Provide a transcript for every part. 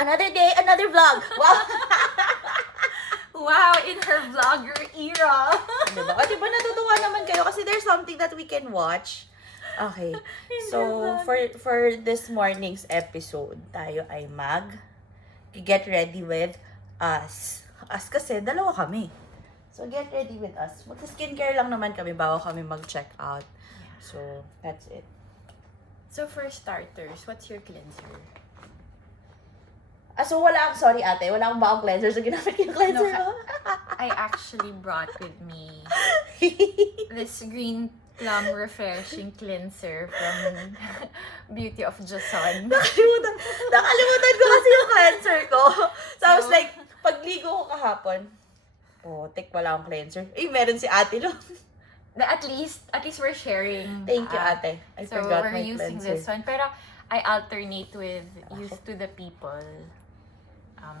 Another day, another vlog. Wow! Wow, in her vlogger era. Diba? O, diba natutuwa naman kayo kasi there's something that we can watch. Okay. So, for this morning's episode, tayo ay get ready with us. Us kasi, dalawa kami. So, get ready with us. Magsa-skincare lang naman kami bago kami mag-check out. So, that's it. So for starters, what's your cleanser? So sorry ate, wala akong baong cleanser. So, ginamit ko yung cleanser No, mo. I actually brought with me this green plum refreshing cleanser from Beauty of Joseon. Nakalimutan ko kasi yung cleanser ko. So, I was So, like, pagligo ko kahapon, wala akong cleanser. Meron si ate no. At least we're sharing. Thank you, ate. I So forgot we're my using cleanser. this one. Pero I alternate with Youth to the People.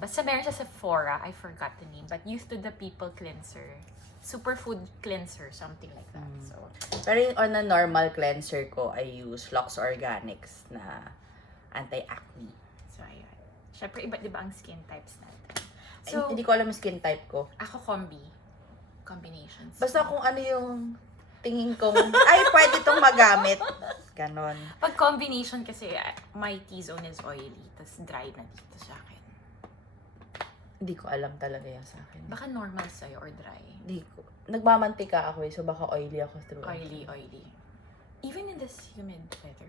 Basta meron siya sa Sephora. I forgot the name. But Youth to the People cleanser. Superfood cleanser. Something like that. So, Pero yung on a normal cleanser ko, I use Lux Organics na anti-acne. so ayun. Syempre, iba't iba ang skin types natin. So, So, hindi ko alam yung skin type ko. ako combinations. Basta kung ano yung tingin kong, ay, pwede itong magamit. Ganon. Pag combination kasi, my T-zone is oily. Tapos dry na dito sa akin. Hindi ko alam talaga yan sa akin. Baka normal sa'yo or dry. Hindi ko. Nagmamantika ako so baka oily ako through. Oily. Even in this humid weather,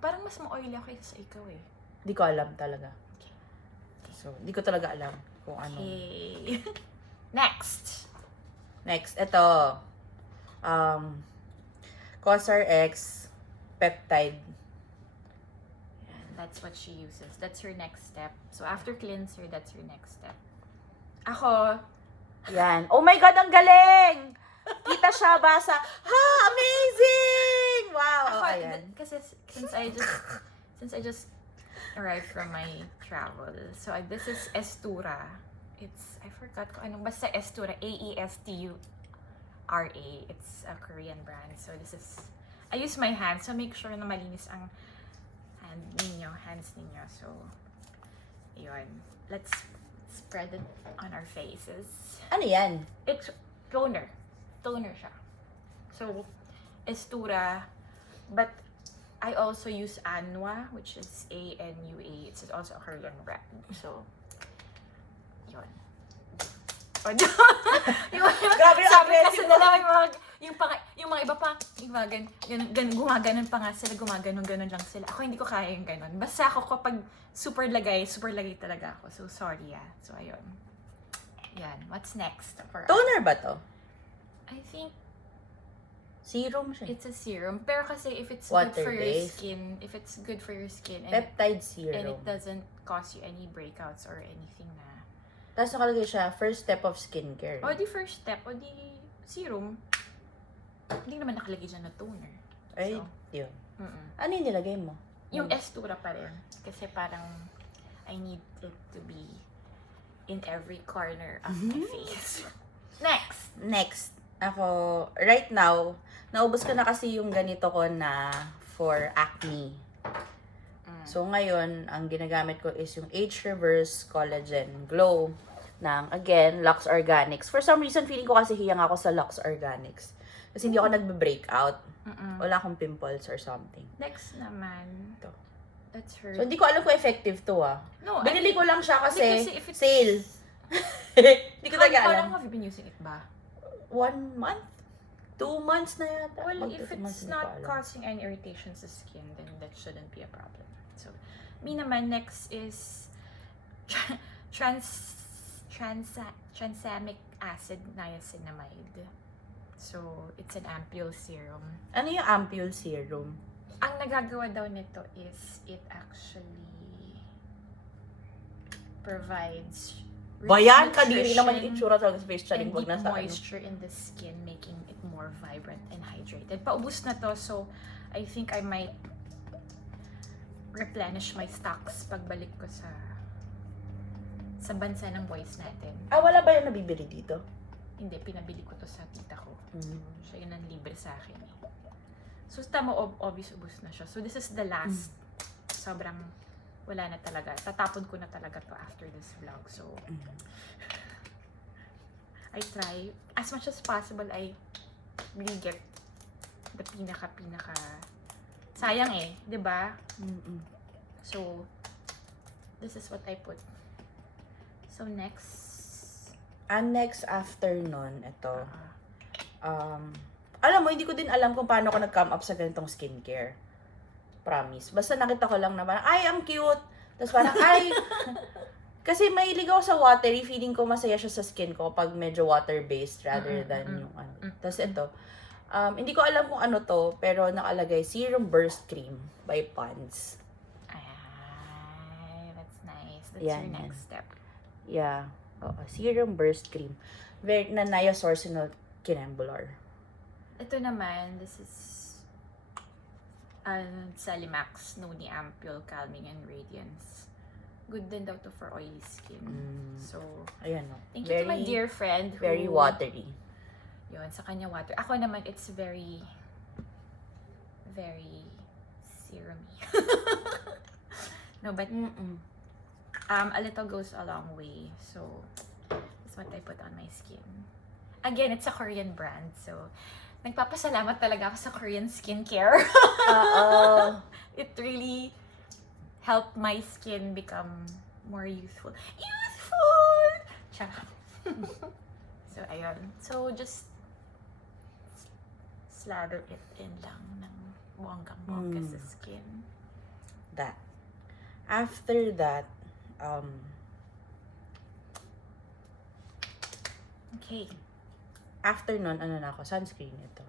parang mas ma-oily ako kaysa sa ikaw eh. Hindi ko alam talaga. Okay. So, hindi ko talaga alam kung ano. Okay. Next. Next, ito. CosRX peptide. That's what she uses. That's her next step. So after cleanser, that's her next step. Ako, Yan. Oh my God, ang galing! Kita siya, basa. Ha! Amazing! Wow! ako Oh, ayan. kasi since I just arrived from my travel. So this is Estura. I forgot ko anong, basta Estura, Aestura. It's a Korean brand. So I use my hands. So make sure na malinis ang hands ninyo. So, yun. Let's spread it on our faces. Ano yan? It's toner. Toner siya. So, Estura. But I also use Anwa, which is ANUA. It's also a Korean brand. So, yun. Grabe yung Sabi aggressive kasi mo. nila yung mga iba pa, gumaganon pa nga sila, gumaganon lang sila. Ako hindi ko kaya yung ganon. Basta ako kapag super lagay talaga ako. So, sorry So, ayun. Yan. What's next for us? Toner ba to? I think Serum siya. it's a serum. Pero kasi if it's Water-based. good for your skin, and Peptide it serum. doesn't cause you any breakouts or anything na. Tapos nakalagay siya, first step of skincare. O di first step, o di serum. Hindi naman nakalagay dyan na toner. Ay, So, yun. mm-mm. Ano yung nilagay mo? Yung Estura pa rin. Kasi parang I need it to be in every corner of my face. Next, ako, right now, naubos ko na kasi yung ganito ko na for acne. So, ngayon, ang ginagamit ko is yung Age Reverse Collagen Glow ng, again, Lux Organics. For some reason, feeling ko kasi hiyang ako sa Lux Organics. Kasi hindi ako nagbe-breakout. Wala akong pimples or something. Next naman. Ito. That's her. So, hindi ko alam kung effective to No, Binili ko lang siya kasi Hindi, kasi if it's- sale. Hindi ko talaga How alam. long have you been using it ba? 1 month? 2 months na yata. Well, Mag- if 2 months, it's hindi ko not alam. causing any irritation sa skin, then that shouldn't be a problem. So, me naman, next is transamic acid niacinamide. So, it's an ampule serum. Ano yung ampule serum? Ang nagagawa daw nito is it actually provides Bayan, rich kadiri naman yung nutrition itsura sa face and charing pag deep nasa ano. moisture in the skin, making it more vibrant and hydrated. Paubos na to, so I think I might replenish my stocks pagbalik ko sa bansa ng boys natin. Ah, wala ba yung nabibili dito? Hindi, pinabili ko to sa tita ko. Mm. Siya yun ang libre sa akin eh. So, tama, obvious ubos na siya. So, this is the last. Sobrang wala na talaga. Tatapon ko na talaga to after this vlog. So, I try, as much as possible, I really get the pinaka sayang eh, 'di ba? So, this is what I put. So, next. Next after nun, ito. Alam mo, hindi ko din alam kung paano ko nag-come up sa ganitong skincare. Promise. Basta nakita ko lang na parang, ay, ang cute. Tapos parang, ay, kasi mahilig ako sa watery. Feeling ko masaya siya sa skin ko pag medyo water-based rather than yung ano. Tapos ito, hindi ko alam kung ano to, pero nakalagay, Serum Burst Cream by Pond's. Ay, that's nice. That's Yan, your next step. Yeah. Oo, Serum Burst Cream. Na Niasourcinol Kinembular. Ito naman, this is Salimax Noni Ampule Calming and Radiance. Good din daw to for oily skin. So, Ayan, no? thank you to my dear friend who... Very watery. Yun, sa kanya water. Ako naman, it's very serumy. No, but a little goes a long way. So, that's what I put on my skin. Again, it's a Korean brand. So, nagpapasalamat talaga ako sa Korean skincare. It really helped my skin become more youthful. Charot. So, ayun. So, just slather it in lang ng bonggang-bongga sa skin. That. After that, Okay. after nun, ano na ako, sunscreen ito.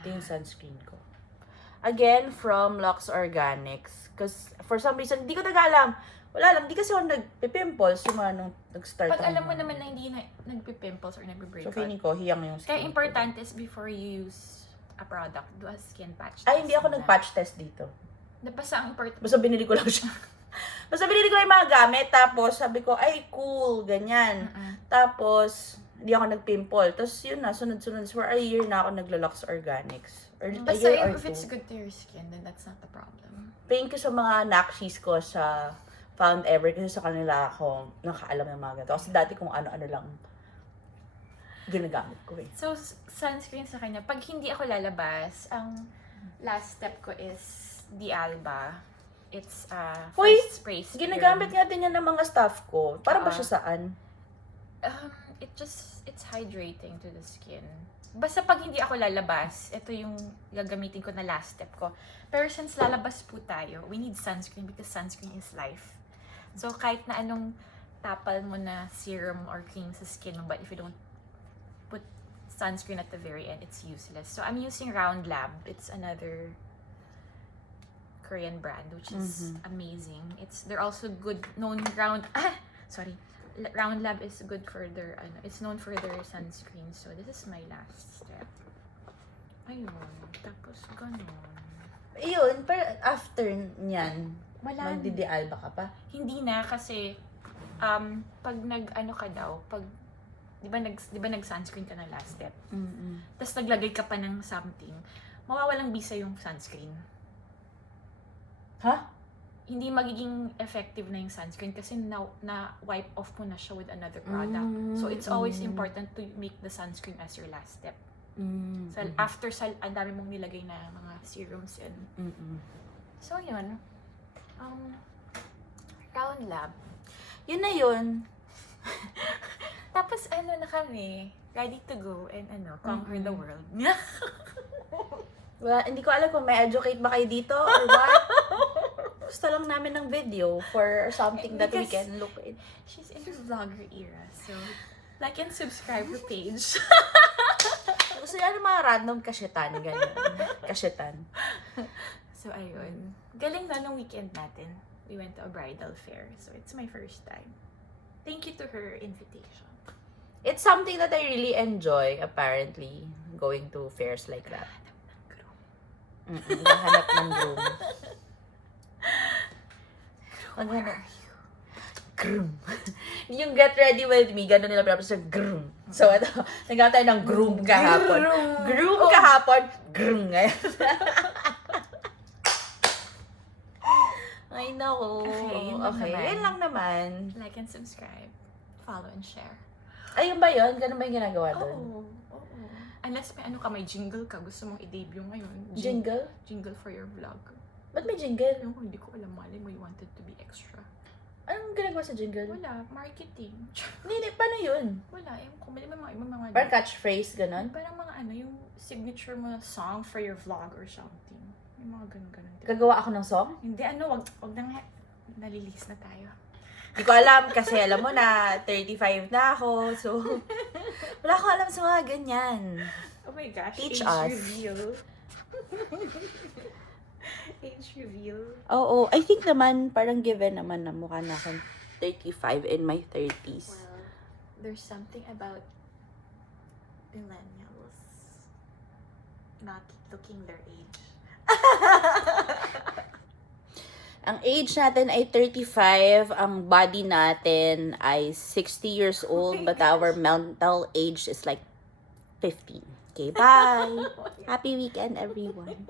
Ito yung sunscreen ko. Again, from Lux Organics. Because for some reason, hindi ko alam. Wala lang, di kasi ako nagpipimples yung mga nung nag-start Pag ako alam mo ng- naman na hindi na nagpipimples or nagbe-breakout. So, feeling ko, hiyang yung skin Kaya ko. important is before you use a product, do a skin patch test. Ay, hindi ako muna. nag-patch test dito. Basta ang important. Basta binili ko lang siya. Basta binili ko lang yung mga gamit. Tapos, sabi ko, ay, cool, ganyan. Tapos, hindi ako nagpimple. Tapos, yun na, sunod-sunod. For a year na ako nagla-Lux Organics. Or a Basta year or if it's two. good to your skin, then that's not the problem. Thank you sa mga nakshis ko sa Found Ever. Kasi sa kanila ako nakaalam ng mga ganito. Kasi dati kung ano-ano lang ginagamit ko eh. So, sunscreen sa kanya. Pag hindi ako lalabas, ang last step ko is the Alba. It's Hoy, first spray serum. Ginagamit nga din yan ng mga staff ko. Para ba Oo. siya saan? It's hydrating to the skin. Basta pag hindi ako lalabas, ito yung gagamitin ko na last step ko. Pero since lalabas po tayo, we need sunscreen because sunscreen is life. So kahit na anong tapal mo na serum or cream sa skin mo, but if you don't put sunscreen at the very end, it's useless. So I'm using Round Lab. It's another Korean brand which is amazing. They're also good known Round Lab is good for their it's known for their sunscreen. So this is my last step. Ayun, tapos ganun. Ayun, pero after niyan, Wala. magdi-Alba ka pa? Hindi na kasi pag pag di ba nag-sunscreen ka na last step. Tapos naglagay ka pa ng something, mawawalang bisa yung sunscreen. Ha? Hindi magiging effective na yung sunscreen kasi na-wipe off mo na siya with another product. So, it's always important to make the sunscreen as your last step. So, after ang dami mong nilagay na mga serums and... So, yun. Round Lab. Yun na yun. Tapos, na kami, ready to go and conquer the world. Well, hindi ko alam kung may educate ba kayo dito or what. Gusto lang namin ng video for something that we Because can look at. She's in her vlogger era, so like and subscribe her page. Gusto niya ng mga random kasyetan, ganyan. Kasyetan. So, ayun. Galing na nung weekend natin. We went to a bridal fair, so it's my first time. Thank you to her invitation. It's something that I really enjoy, apparently, going to fairs like that. Hanap ng groom. Where are you? Groom. Yung get ready with me, gano'n nila pinapas sa groom. So, ito, nagkakaroon tayo ng groom kahapon. Groom kahapon, groom ngayon. Ay, Ay, nako. Okay, yun lang Okay, naman. yun lang naman. Like and subscribe. Follow and share. Ayun ba yun? Ganun ba yung ginagawa doon? Oo. Unless may may jingle ka, gusto mong i-debut ngayon. Jingle? Jingle for your vlog. Ba't may jingle? Yung hindi ko alam, malay mo, you wanted to be extra. Anong ginagawa sa jingle? Wala, marketing. Hindi, paano yun? Wala, yung kumili mo mga Parang catchphrase, ganun? parang mga yung signature mo na song for your vlog or something. Yung mga ganun-ganun. Gagawa ako ng song? Hindi, wag na nga. Nalilis na tayo. Hindi ko alam kasi alam mo na 35 na ako. So, wala akong alam sa mga ganyan. Oh my gosh, Teach age us. reveal. Age reveal. Oo, I think naman parang given naman na mukha na akong 35 in my 30s. Well, there's something about millennials not looking their age. Ang age natin ay 35, ang body natin ay 60 years old, but our mental age is like 15. Okay, bye! Happy weekend, everyone.